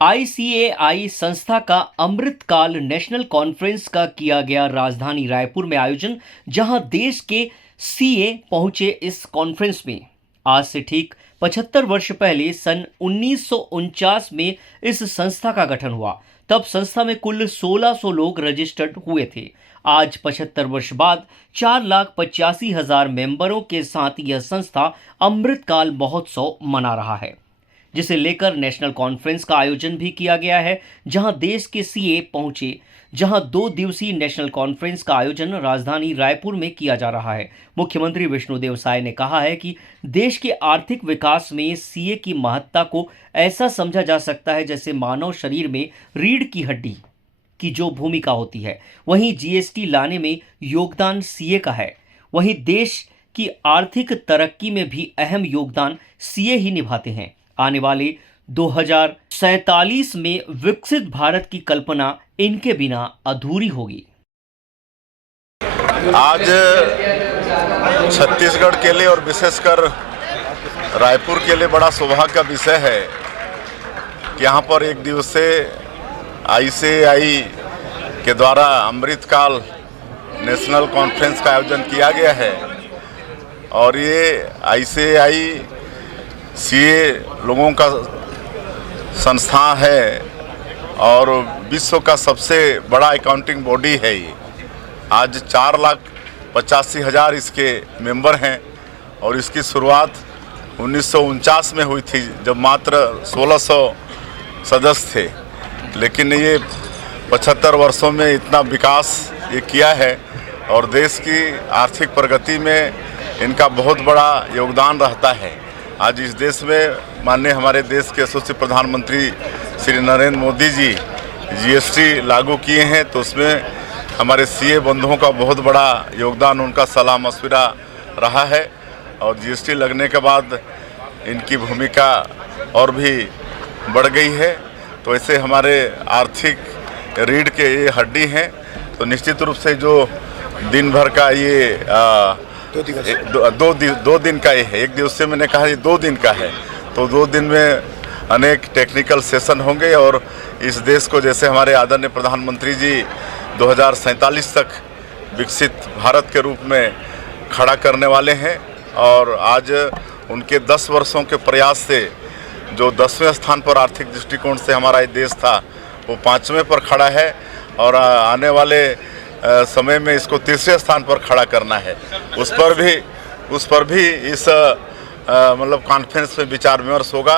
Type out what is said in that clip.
ICAI संस्था का अमृतकाल national conference का किया गया राजधानी रायपुर में आयोजन, जहां देश के सीए पहुंचे इस कॉन्फ्रेंस में। आज से ठीक 75 वर्ष पहले सन 1949 में इस संस्था का गठन हुआ। तब संस्था में कुल 1600 लोग रजिस्टर्ड हुए थे। आज 75 वर्ष बाद 4,85,000 मेंबरों के साथ यह संस्था अमृतकाल महोत्सव मना रहा है, जिसे लेकर नेशनल कॉन्फ्रेंस का आयोजन भी किया गया है, जहां देश के सीए पहुंचे। जहां 2 दिवसीय नेशनल कॉन्फ्रेंस का आयोजन राजधानी रायपुर में किया जा रहा है। मुख्यमंत्री विष्णुदेव साय ने कहा है कि देश के आर्थिक विकास में सीए की महत्ता को ऐसा समझा जा सकता है जैसे मानव शरीर में रीढ़ की हड्डी की जो भूमिका होती है, वहीं जीएसटी लाने में योगदान सीए का है, वहीं देश की आर्थिक तरक्की में भी अहम योगदान सीए ही निभाते हैं। आने वाले 2047 में विकसित भारत की कल्पना इनके बिना अधूरी होगी। आज छत्तीसगढ़ के लिए और विशेषकर रायपुर के लिए बड़ा सौभाग्य का विषय है कि यहाँ पर एक दिवसीय आईसीएआई के द्वारा अमृतकाल नेशनल कॉन्फ्रेंस का आयोजन किया गया है। और ये आईसीएआई सीए लोगों का संस्था है और विश्व का सबसे बड़ा अकाउंटिंग बॉडी है ये। आज 4,85,000 इसके मेंबर हैं और इसकी शुरुआत 1949 में हुई थी, जब मात्र 1600 सदस्य थे। लेकिन ये 75 वर्षों में इतना विकास ये किया है और देश की आर्थिक प्रगति में इनका बहुत बड़ा योगदान रहता है। आज इस देश में माननीय हमारे देश के यशस्वी प्रधानमंत्री श्री नरेंद्र मोदी जी जीएसटी लागू किए हैं, तो उसमें हमारे सीए बंधुओं का बहुत बड़ा योगदान, उनका सलाह मशविरा रहा है। और जीएसटी लगने के बाद इनकी भूमिका और भी बढ़ गई है। तो ऐसे हमारे आर्थिक रीढ़ के ये हड्डी हैं। तो निश्चित रूप से जो दिन भर का ये दो दिन का ये है, एक दिवसीय मैंने कहा ये 2 दिन का है, तो 2 दिन में अनेक टेक्निकल सेशन होंगे और इस देश को, जैसे हमारे आदरणीय प्रधानमंत्री जी 2047 तक विकसित भारत के रूप में खड़ा करने वाले हैं। और आज उनके 10 वर्षों के प्रयास से जो 10वें स्थान पर आर्थिक दृष्टिकोण से हमारा ये देश था, वो 5वें पर खड़ा है और आने वाले समय में इसको 3रे स्थान पर खड़ा करना है। उस पर भी इस मतलब कॉन्फ्रेंस में विचार विमर्श होगा।